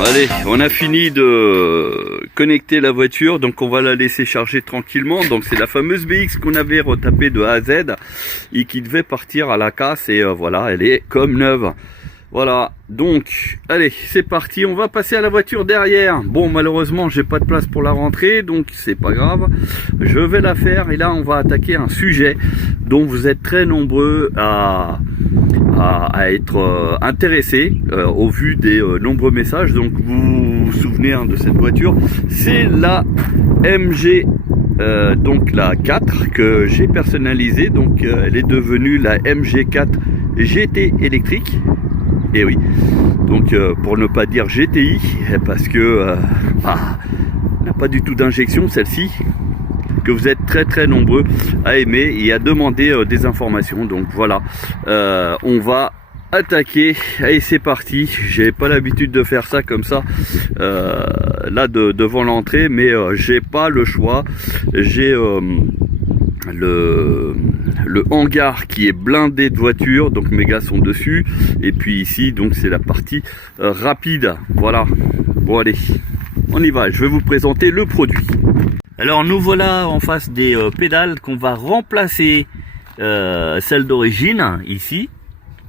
Allez, on a fini de connecter la voiture, donc on va la laisser charger tranquillement. Donc c'est la fameuse BX qu'on avait retapée de A à Z et qui devait partir à la casse et voilà, elle est comme neuve. Voilà, donc allez, c'est parti, on va passer à la voiture derrière. Bon, malheureusement, j'ai pas de place pour la rentrée, donc c'est pas grave. Je vais la faire et là, on va attaquer un sujet dont vous êtes très nombreux à être intéressés au vu des nombreux messages. Donc vous vous souvenez de cette voiture, c'est la MG donc la 4 que j'ai personnalisée. Donc elle est devenue la MG4 GT électrique. Et oui, donc pour ne pas dire GTI, parce que n'a pas du tout d'injection celle-ci, que vous êtes très nombreux à aimer et à demander des informations. Donc voilà, on va attaquer. Allez, c'est parti. J'ai pas l'habitude de faire ça comme ça là devant l'entrée, mais j'ai pas le choix. J'ai le hangar qui est blindé de voitures, donc mes gars sont dessus, et puis ici donc c'est la partie rapide. Voilà, bon allez, on y va, je vais vous présenter le produit. Alors nous voilà en face des pédales qu'on va remplacer celles d'origine ici.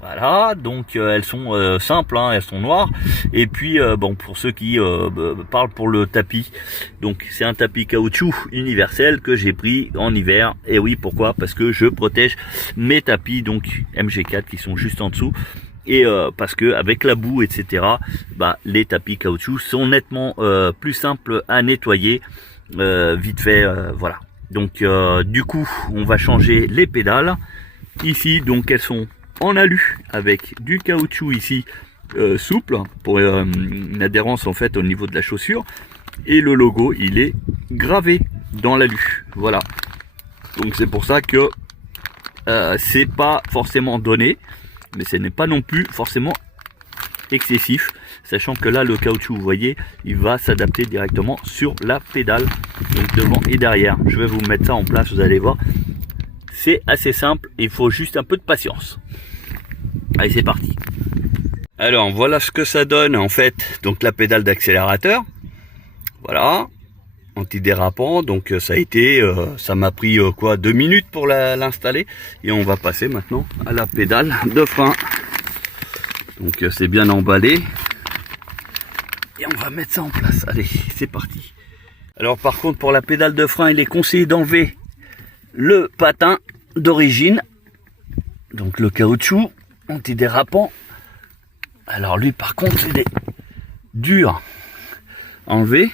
Voilà, donc elles sont simples, elles sont noires. Et puis bon, pour ceux qui parlent pour le tapis, donc c'est un tapis caoutchouc universel que j'ai pris en hiver. Et oui, pourquoi? Parce que je protège mes tapis donc MG4 qui sont juste en dessous. Et parce que avec la boue, etc., les tapis caoutchouc sont nettement plus simples à nettoyer vite fait. Voilà. Donc du coup, on va changer les pédales. Ici, donc elles sont en alu avec du caoutchouc ici souple pour une adhérence en fait au niveau de la chaussure, et le logo il est gravé dans l'alu. Voilà, donc c'est pour ça que c'est pas forcément donné, mais ce n'est pas non plus forcément excessif, sachant que là le caoutchouc, vous voyez, il va s'adapter directement sur la pédale, donc devant et derrière. Je vais vous mettre ça en place, vous allez voir, c'est assez simple, il faut juste un peu de patience. Allez, c'est parti. Alors voilà ce que ça donne en fait, donc la pédale d'accélérateur, voilà, antidérapant. Donc ça a été, ça m'a pris quoi, 2 minutes pour l'installer, et on va passer maintenant à la pédale de frein. Donc c'est bien emballé et on va mettre ça en place. Allez, c'est parti. Alors par contre, pour la pédale de frein, il est conseillé d'enlever le patin d'origine, donc le caoutchouc antidérapant. Alors lui par contre il est dur à enlever,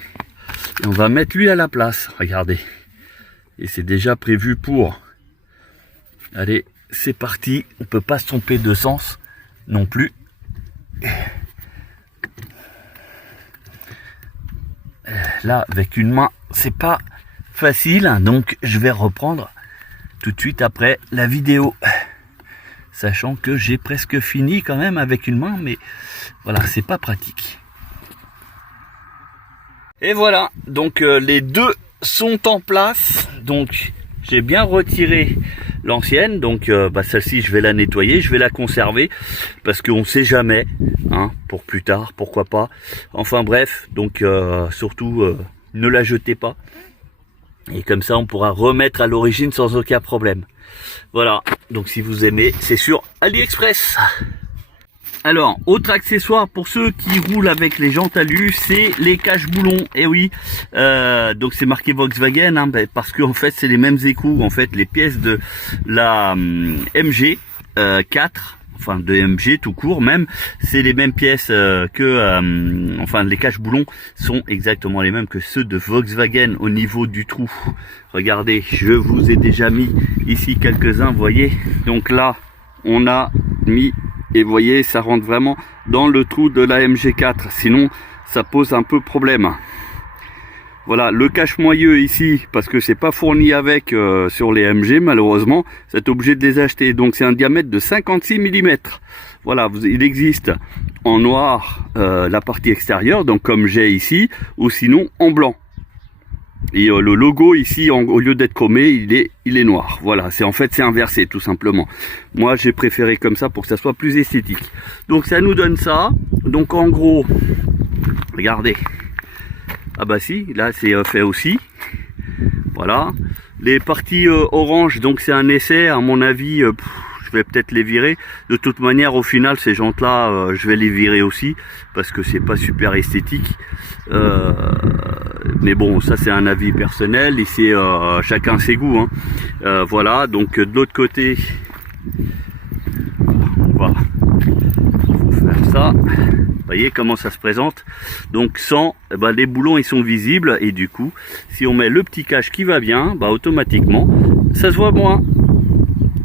et on va mettre lui à la place, regardez, et c'est déjà prévu pour. Allez, c'est parti, on peut pas se tromper de sens non plus. Là avec une main c'est pas facile, donc je vais reprendre tout de suite après la vidéo, sachant que j'ai presque fini quand même avec une main, mais voilà, c'est pas pratique. Et voilà, donc les deux sont en place. Donc j'ai bien retiré l'ancienne, donc celle-ci je vais la nettoyer, je vais la conserver, parce qu'on sait jamais, pour plus tard, pourquoi pas. Enfin bref, donc surtout ne la jetez pas, et comme ça on pourra remettre à l'origine sans aucun problème. Voilà, donc si vous aimez, c'est sur AliExpress. Alors, autre accessoire pour ceux qui roulent avec les jantes alu, c'est les cache-boulons. Et oui, donc c'est marqué Volkswagen, parce que en fait c'est les mêmes écrous, en fait les pièces de la MG 4, enfin de MG tout court même, c'est les mêmes pièces que, enfin les cache-boulons sont exactement les mêmes que ceux de Volkswagen au niveau du trou. Regardez, je vous ai déjà mis ici quelques-uns, vous voyez. Donc là, on a mis, et vous voyez, ça rentre vraiment dans le trou de la MG4, sinon ça pose un peu problème. Voilà, le cache-moyeu ici, parce que c'est pas fourni avec sur les MG, malheureusement, vous êtes obligé de les acheter. Donc c'est un diamètre de 56 mm. Voilà, il existe en noir la partie extérieure, donc comme j'ai ici, ou sinon en blanc. Et le logo ici, au lieu d'être chromé, il est noir. Voilà, c'est en fait c'est inversé tout simplement. Moi j'ai préféré comme ça pour que ça soit plus esthétique. Donc ça nous donne ça. Donc en gros, regardez. Ah bah si, là c'est fait aussi. Voilà. Les parties orange, donc c'est un essai, à mon avis, je vais peut-être les virer. De toute manière, au final, ces jantes-là, je vais les virer aussi, parce que c'est pas super esthétique. Mais bon, ça c'est un avis personnel, et c'est chacun ses goûts. Hein. Voilà, donc de l'autre côté, on va faire ça. Vous voyez comment ça se présente. Donc sans, les boulons ils sont visibles, et du coup si on met le petit cache qui va bien, automatiquement ça se voit moins.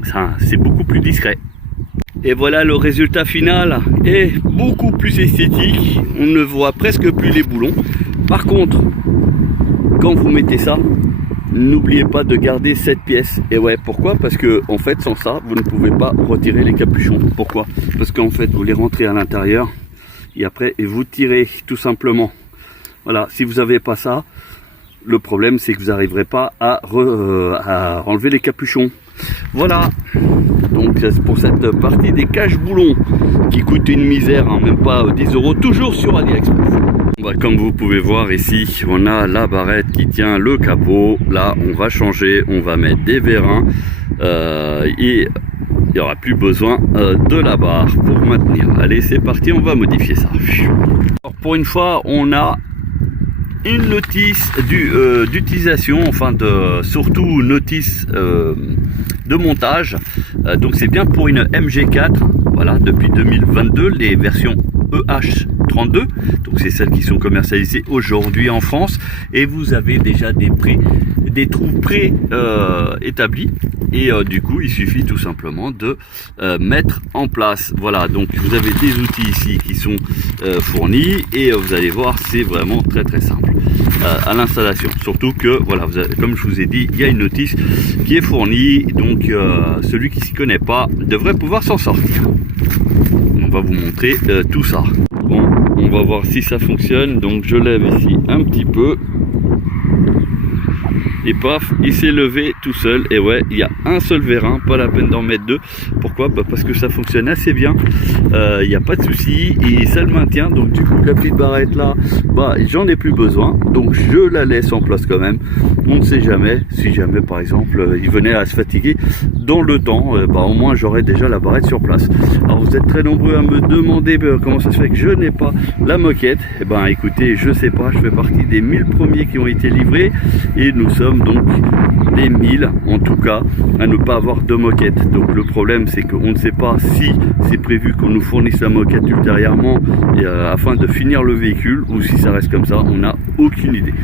Ça, c'est beaucoup plus discret. Et voilà, le résultat final est beaucoup plus esthétique. On ne voit presque plus les boulons. Par contre, quand vous mettez ça, n'oubliez pas de garder cette pièce. Et ouais, pourquoi? Parce que en fait, sans ça, vous ne pouvez pas retirer les capuchons. Pourquoi? Parce qu'en fait, vous les rentrez à l'intérieur et après, vous tirez tout simplement. Voilà, si vous n'avez pas ça, le problème c'est que vous n'arriverez pas à enlever les capuchons. Voilà, donc pour cette partie des cache-boulons qui coûte une misère, hein, même pas 10 €, toujours sur AliExpress. Comme vous pouvez voir ici, on a la barrette qui tient le capot. Là, on va changer, on va mettre des vérins et il n'y aura plus besoin de la barre pour maintenir. Allez, c'est parti, on va modifier ça. Alors, pour une fois, on a une notice d'utilisation, enfin surtout notice de montage. Donc c'est bien pour une MG4, voilà, depuis 2022, les versions EH32, donc c'est celles qui sont commercialisées aujourd'hui en France, et vous avez déjà des trous établis, et du coup il suffit tout simplement de mettre en place. Voilà, donc vous avez des outils ici qui sont fournis, et vous allez voir, c'est vraiment très simple à l'installation, surtout que voilà, comme je vous ai dit, il y a une notice qui est fournie, donc celui qui s'y connaît pas devrait pouvoir s'en sortir. On va vous montrer tout ça. Bon, on va voir si ça fonctionne. Donc je lève ici un petit peu et paf, il s'est levé tout seul. Et ouais, il y a un seul vérin, pas la peine d'en mettre deux. Pourquoi? Parce que ça fonctionne assez bien, il n'y a pas de souci et ça le maintient. Donc du coup, la petite barrette là, j'en ai plus besoin, donc je la laisse en place quand même. On ne sait jamais, si jamais par exemple il venait à se fatiguer dans le temps, au moins j'aurai déjà la barrette sur place. Alors vous êtes très nombreux à me demander comment ça se fait que je n'ai pas la moquette. Et écoutez, je sais pas, je fais partie des 1000 premiers qui ont été livrés, et nous sommes donc les 1000 en tout cas à ne pas avoir de moquette. Donc le problème c'est qu'on ne sait pas si c'est prévu qu'on nous fournisse la moquette ultérieurement afin de finir le véhicule, ou si ça reste comme ça, on n'a aucune idée.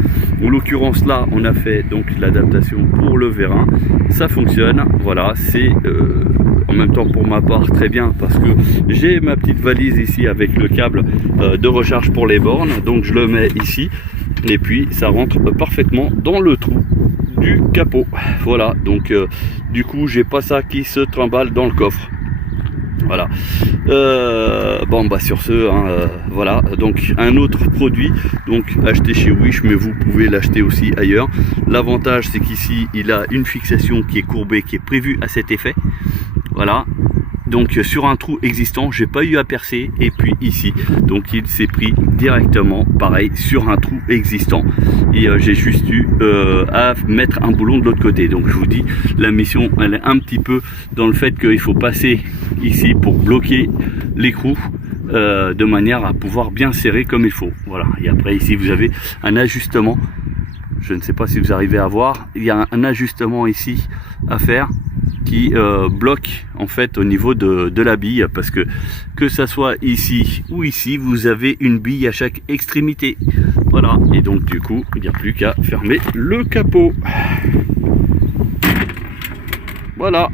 En l'occurrence là, on a fait donc l'adaptation pour le vérin, ça fonctionne. Voilà, c'est en même temps pour ma part très bien, parce que j'ai ma petite valise ici avec le câble de recharge pour les bornes, donc je le mets ici et puis ça rentre parfaitement dans le trou du capot. Voilà, donc du coup j'ai pas ça qui se trimballe dans le coffre. Voilà, sur ce, voilà, donc un autre produit, donc acheté chez Wish, mais vous pouvez l'acheter aussi ailleurs. L'avantage c'est qu'ici il a une fixation qui est courbée, qui est prévue à cet effet. Voilà, donc sur un trou existant, j'ai pas eu à percer, et puis ici, donc il s'est pris directement, pareil, sur un trou existant, et j'ai juste eu à mettre un boulon de l'autre côté. Donc je vous dis, la mission elle est un petit peu dans le fait qu'il faut passer ici pour bloquer l'écrou de manière à pouvoir bien serrer comme il faut. Voilà, et après ici vous avez un ajustement, je ne sais pas si vous arrivez à voir, il y a un ajustement ici à faire qui bloque en fait au niveau de la bille, parce que ça soit ici ou ici, vous avez une bille à chaque extrémité. Voilà, et donc du coup il n'y a plus qu'à fermer le capot. Voilà.